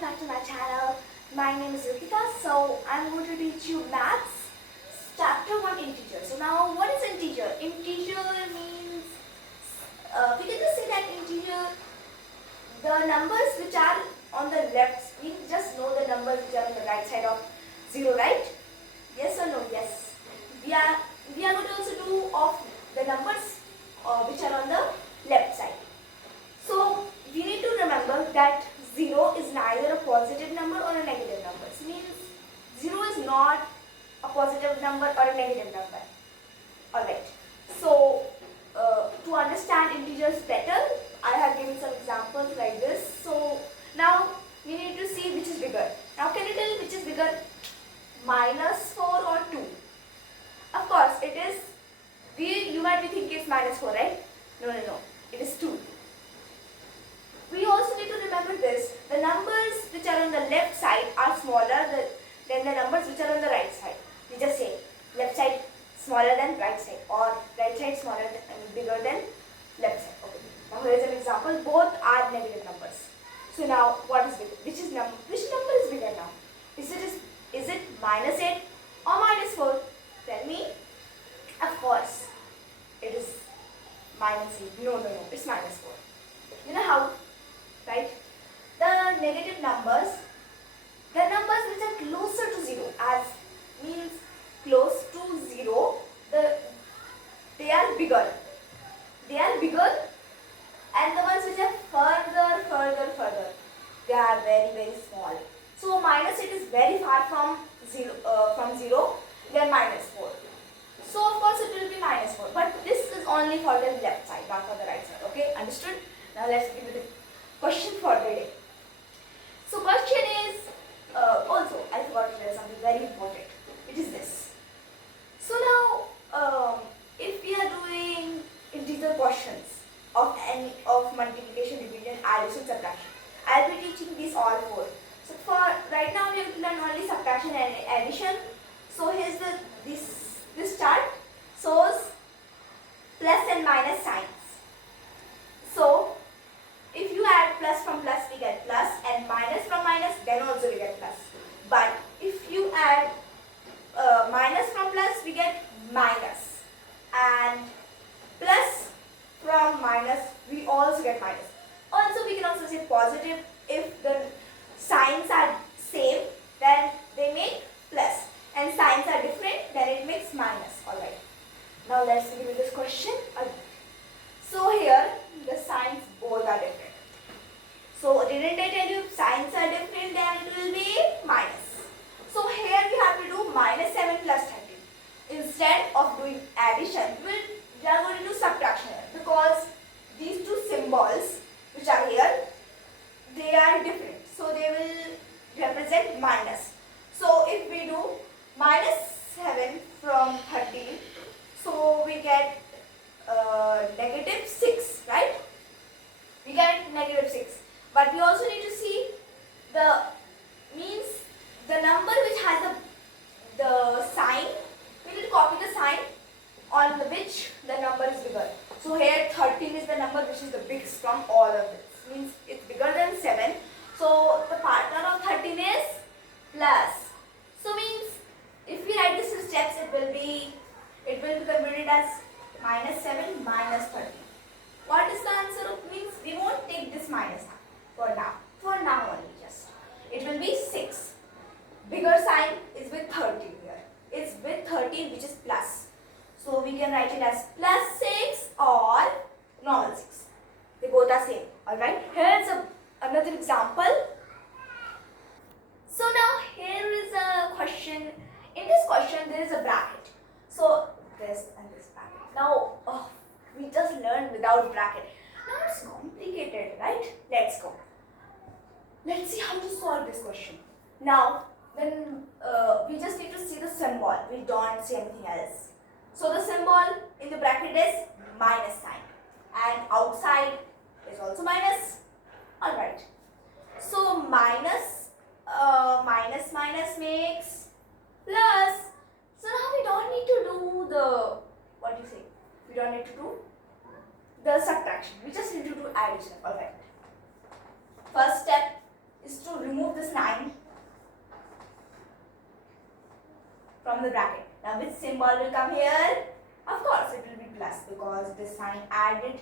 welcome back to my channel. My name is Ritika. So I'm going to teach you maths chapter 1 integer. So now what is integer? Integer means we can just say that integer, the numbers which are on the left, we just know the numbers which are on the right side of 0, right? Yes or no? Yes. We are going to also do of the numbers which are on the left side. So we need to remember that 0 is neither a positive number or a negative number. It means 0 is not a positive number or a negative number. Alright. So to understand integers better, I have given some examples like this. So now we need to see which is bigger. Now can you tell which is bigger? -4 or 2? Of course it is, you might be thinking it's -4, right? No, it is 2. We also need to remember this, the numbers which are on the left side are smaller than the numbers which are on the right side. We just say left side smaller than right side, or right side smaller and bigger than left side. Okay. Now here is an example, both are negative numbers. So now what is bigger? Which number is bigger now? Is it -8 or -4? Tell me. Of course, it is -8. No, it's -4. You know how? Right? The negative numbers, the numbers which are closer to 0, as means close to 0, they are bigger. They are bigger, and the ones which are further, they are very small. So -8 is very far from 0, then -4. So of course it will be -4, but this is only for the left side, not for the right side. Okay, understood? Now let's give it a question for the day. So question is, also I forgot to tell something very important. It is this. So now if we are doing integer questions of multiplication, division, addition, subtraction, I'll be teaching these all 4. So for right now we have to learn only subtraction and addition. So here's this chart shows plus and minus signs. So if you add plus from plus, we get plus, and minus from minus, then also we get plus. But if you add minus from plus, we get minus, and plus from minus, we also get minus. Also, we can also say positive. If the signs are same, then they make plus, and signs are different, then it makes minus. Alright. Now let's begin with this question again. So here the signs both are different. So didn't I tell you signs are different, then it will be minus. So here we have to do -7 plus 13. Instead of doing addition, we are going to do subtraction, because these two symbols which are here, they are different. So they will represent minus. So if we do -7 from 13, so we get -6, right? We get -6. But we also need to see the number which has the sign. We need to copy the sign on which the number is bigger. So here 13 is the number which is the biggest from all of this. Means it's bigger than 7. So the partner of 13 is plus. So means if we write this in steps, it will be converted as -7 minus 13. What is the answer? Means we won't take this minus for now. For now only, just. It will be 6. Bigger sign is with 13 here. It's with 13, which is plus. So we can write it as +6 or normal 6. They both are same. Alright. Here is another example. So now here is a question. In this question there is a bracket. So this and this bracket. Now we just learned without bracket. Now it's complicated, right? Let's go. Let's see how to solve this question. Now when we just need to see the symbol. We don't see anything else. So the symbol in the bracket is minus sign, and outside is also minus. Alright. So minus makes plus. So now we don't need to do we don't need to do the subtraction. We just need to do addition. Alright. First step is to remove from the bracket. Now which symbol will come here? Of course it will be plus because this sign added,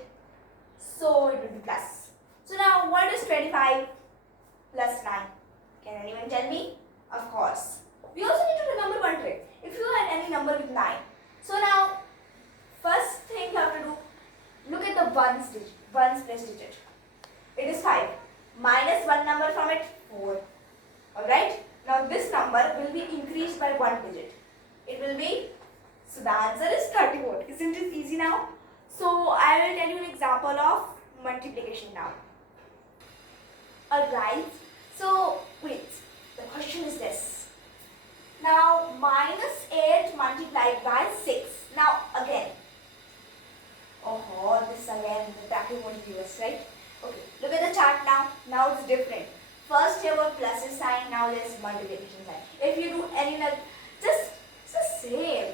so it will be plus. So now what is 25 plus 9? Can anyone tell me? Of course. We also need to remember one trick. If you had any number with 9, so now first thing you have to do, look at the ones place digit. It is 5. Minus one number from it, 4. Alright? Now this number will be increased by one digit. It will be, so the answer is 34. Isn't it easy now? So I will tell you an example of multiplication now. Alright, so wait, the question is this. Now minus 8 multiplied by 6. Now again, this again, the bracket won't give us, right? Okay, look at the chart now. Now it's different. First here was plus sign, now there's multiplication sign. If you do any like, just it's the same.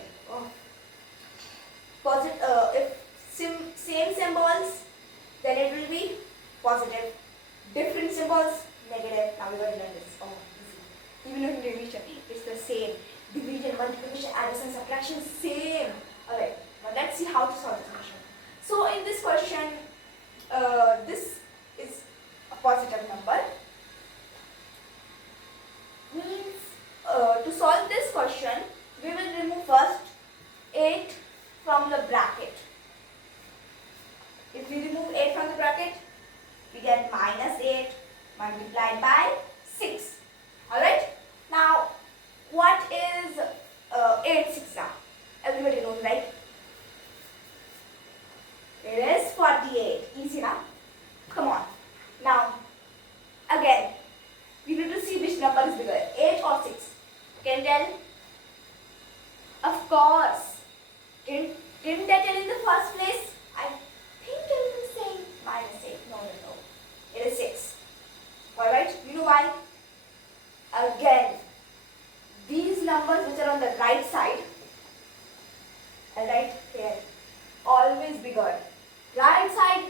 If same symbols, then it will be positive. Different symbols, negative. Now we got to learn this. Easy. Even in division, it's the same. Division, multiplication, addition, subtraction, same. Alright, now let's see how to solve this question. So in this question, this is a positive number. Means to solve this question, we will remove first 8 from the bracket. If we remove 8 from the bracket, we get minus 8 multiplied by 6. Alright? Now, what is 8 6 now? Everybody knows, right? It is 48. Easy now? Come on. Now, again, we need to see which number is bigger, 8 or 6. Can you tell? Of course. Didn't I tell in the first place? I think it was saying minus 8. No. It is 6. Alright, you know why? Again, these numbers which are on the right side, alright, here, always bigger. Right side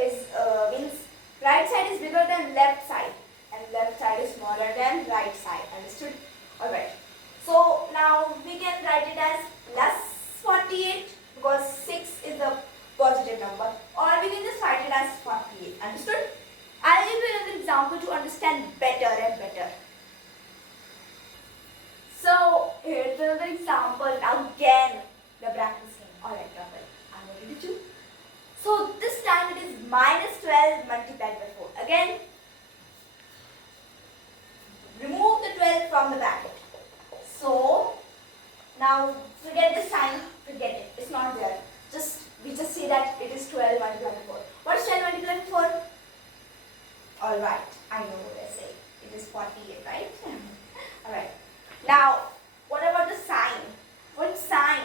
is means right side is bigger than left side, and left side is smaller than right side. Understood? Alright. So now we can write it as plus 48 because 6 is the positive number, or we can just write it as 48. Understood? I'll give you another example to understand better and better. So here's another example. Now again, the bracket is same. Alright, double. I'm ready to choose. So this time it is minus 12 multiplied by 4. Again, remove the 12 from the bracket. So now forget the sign, forget it. It's not there. We just say that it is 12 multiplied by 4. What is 12 multiplied by 4? Alright, I know what I say. It is 48, right? Alright. Now, what about the sign? What sign?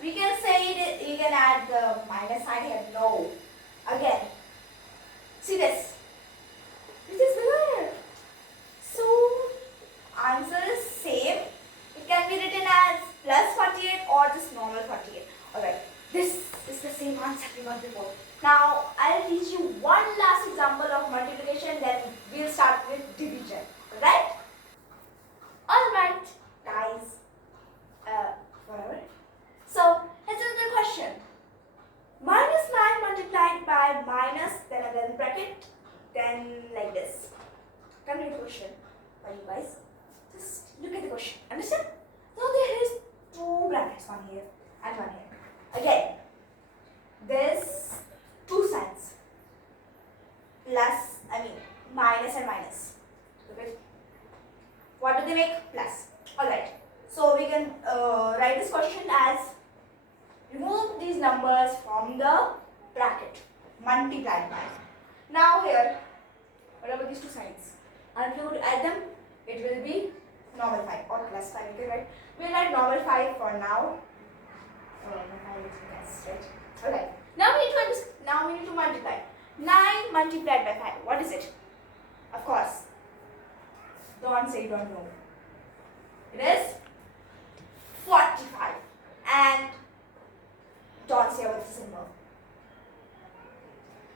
We can say it, you can add the minus sign here. No. Again, see this. This is bigger. So, answer is same. It can be written as plus 48 or just normal 48. Alright, this is the same answer we got before. Now, I'll teach you one last example of multiplication, then we'll start with division. Alright? Alright, guys. Whatever. So, here's another question. Minus 9 multiplied by minus, then again bracket, then like this. Come to the question. Well, you guys, just look at the question. Understand? So, there is two brackets, one here and one here. Again, there's two signs. Minus and minus. Okay. What do they make? Plus. Alright. So we can write this question as remove these numbers from the bracket. Multiplied by. Now here, what about these two signs? And if you would add them, it will be normal 5 or plus 5. Okay, right? We'll write normal 5 for now. Yes, right. Alright. Now we need to multiply. 9 multiplied by 5. What is it? Of course. Don't say you don't know. It is 45. And don't say what's the symbol.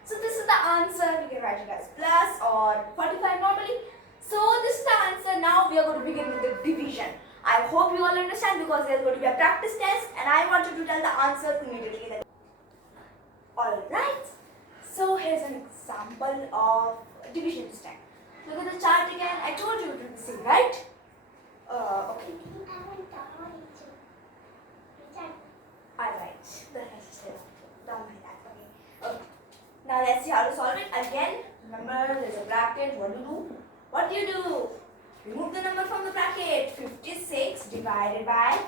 So this is the answer. We can write it as plus or 45 normally. So this is the answer. Now we are going to begin with the division. I hope you all time because there's going to be a practice test and I want you to tell the answer immediately. Alright, so here's an example of division this time. Look at the chart again. I told you it would be same, right? Okay. Alright, don't mind that. Okay. Now let's see how to solve it. Again, remember there's a bracket. What do you do? What do you do? Remove the number from the bracket. 56 divided by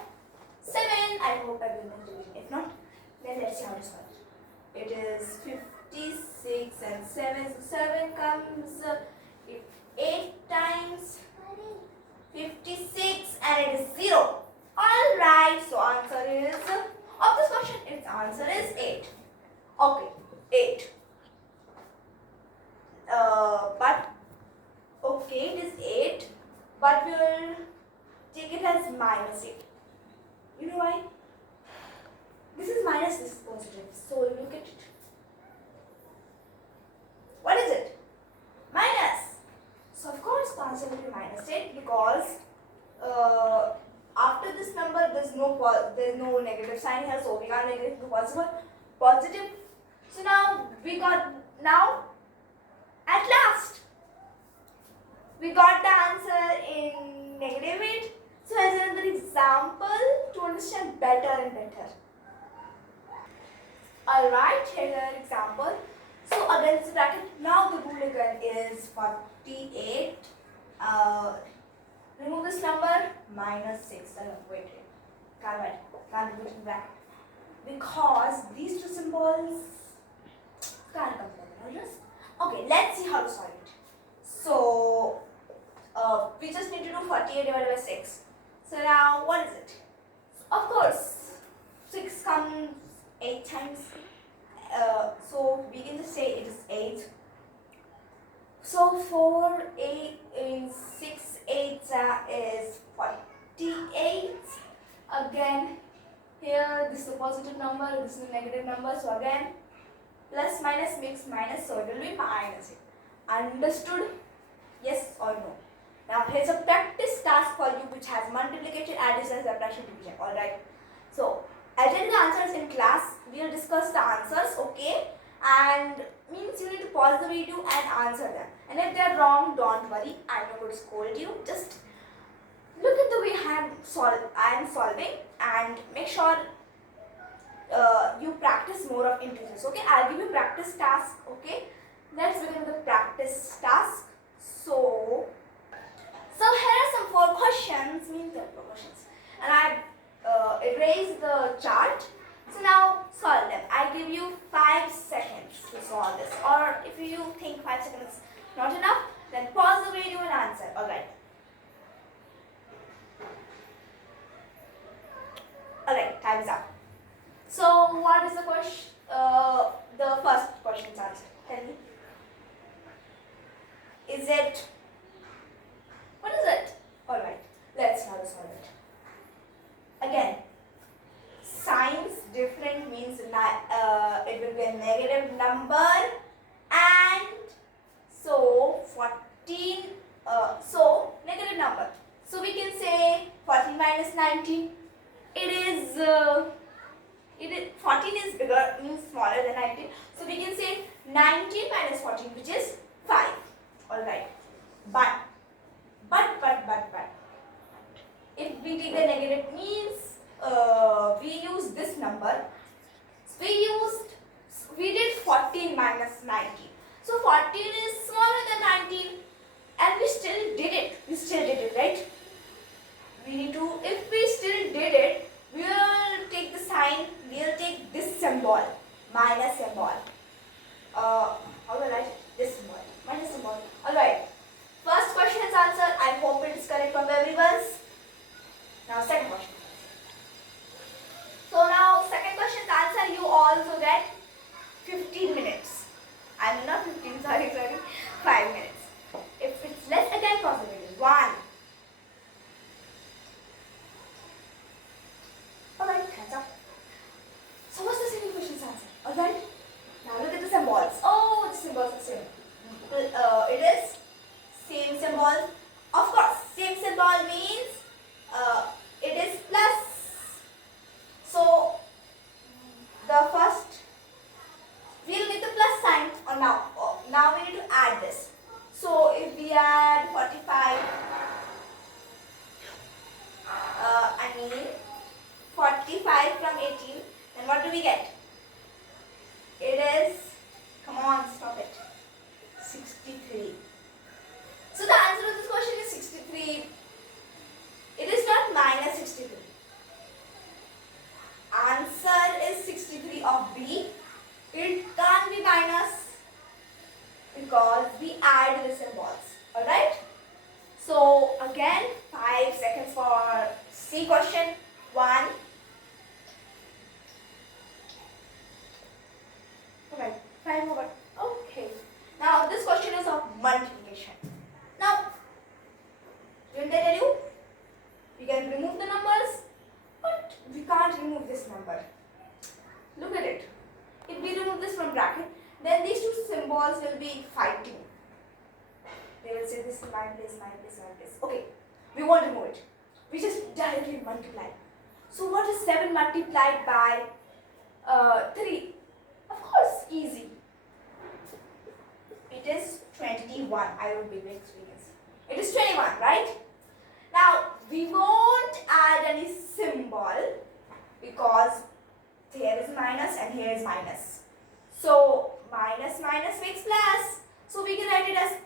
7. I hope everyone is doing it. If not, then let's see how to solve it. It is 56 and 7. So 7 comes 8 times 56 and it is 0. Alright, so answer is of this question, its answer is 8. Okay, 8. But okay, it is 8, but we will take it as minus 8. You know why? This is minus, this is positive. So look at it. What is it? Minus. So of course the answer will be minus 8 because after this number there's no negative sign here, so we can't negate the positive. So now at last we got the answer in negative 8. So here's another example to understand better and better. Alright, here's an example. So again this bracket. Now the rule again is 48. Remove this number minus 6. Wait. Can't put in bracket. Because these two symbols can't come together. Okay, let's see how to solve it. So we just need to do 48 divided by 6. So now what is it? Of course 6 comes 8 times. So we can just say it is 8. So 4 8 is 6 8 is 48. Again here this is a positive number, this is a negative number. So again plus minus makes minus, so it will be minus 8. Understood? Yes or no? Now here's a practice task for you which has multiplication, addition, subtraction, division. Alright. So I'll tell you the answers in class. We'll discuss the answers, okay? And means you need to pause the video and answer them. And if they're wrong, don't worry. I'm not going to scold you. Just look at the way I am solving and make sure you practice more of integers, okay? I'll give you practice task, okay? Let's begin with the practice task. So here are some 4 questions, means there are 4 questions. And I've erased the chart. So now solve them. I give you 5 seconds to solve this. Or if you think 5 seconds is not enough, then pause the video and answer. Alright. Alright, time is up. So what is the question? The first question's answer. Tell me. Is it? What is it? Alright, let's try to solve it. Again, signs different means it will be a negative number, and so 14, so negative number. So we can say 14 minus 19. It is 14 is bigger, means smaller than 19. So we can say 19 minus 14, which is 5. Alright. But if we take the negative means we use this number. We did 14 minus 19. So 14 is smaller than 19 and we still did it. Right? We need to, if we still did it, we will take the sign, we will take this symbol, minus symbol. How do I write it? This symbol, minus symbol. Alright. First question is answered. I hope it is correct from everyone's. Now second question. So now second question's answer you also get 15 minutes. I'm not 15, sorry, 5 minutes. Then what do we get? It is, come on, stop it, 63. So the answer of this question is 63. It is not minus 63. Answer is 63 of B. It can't be minus because we add the symbols. Alright? So again, 5 seconds for C question. 1. Alright, 5 more. Okay. Now this question is of multiplication. Now, didn't I tell you? We can remove the numbers, but we can't remove this number. Look at it. If we remove this from bracket, then these two symbols will be fighting. They will say this is my place, my place, my place. Okay, we won't remove it. We just directly multiply. So what is 7 multiplied by 3? Of course, easy. It is 21. I will be very experienced. It is 21, right? Now, we won't add any symbol because here is minus and here is minus. So, minus minus makes plus. So, we can write it as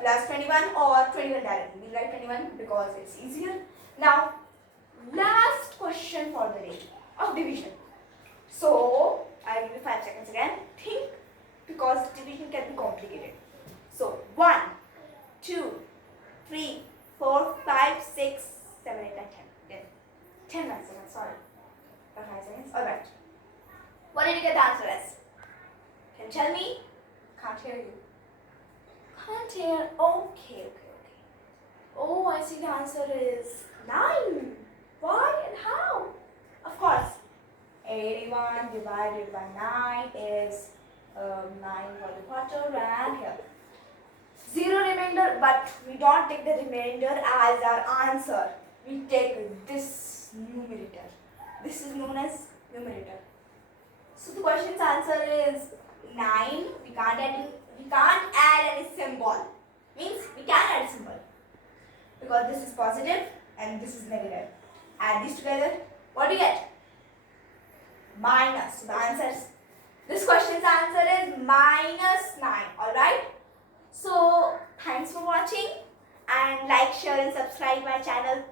plus 21 or 21 directly. We write 21 because it's easier. Now, last question for the day of division. So, I'll give you 5 seconds again. Think, because division can be complicated. So, 1, 2, 3, 4, 5, 6, 7, 8, 9, 10. 10 seconds, sorry. 5 seconds. Alright. What did you get the answer as? Can you tell me? Can't hear you. Can't hear. Okay. Oh, I see the answer is 9. Why and how? Of course. 81 divided by 9 is 9 for the quarter and here. 0 remainder, but we don't take the remainder as our answer. We take this numerator. This is known as numerator. So the question's answer is 9. We can't add any symbol. Means we can add symbol. Because this is positive and this is negative. Add these together. What do you get? Minus. So the answer is, this question's answer is minus 9. Alright? So, thanks for watching and like, share and subscribe my channel.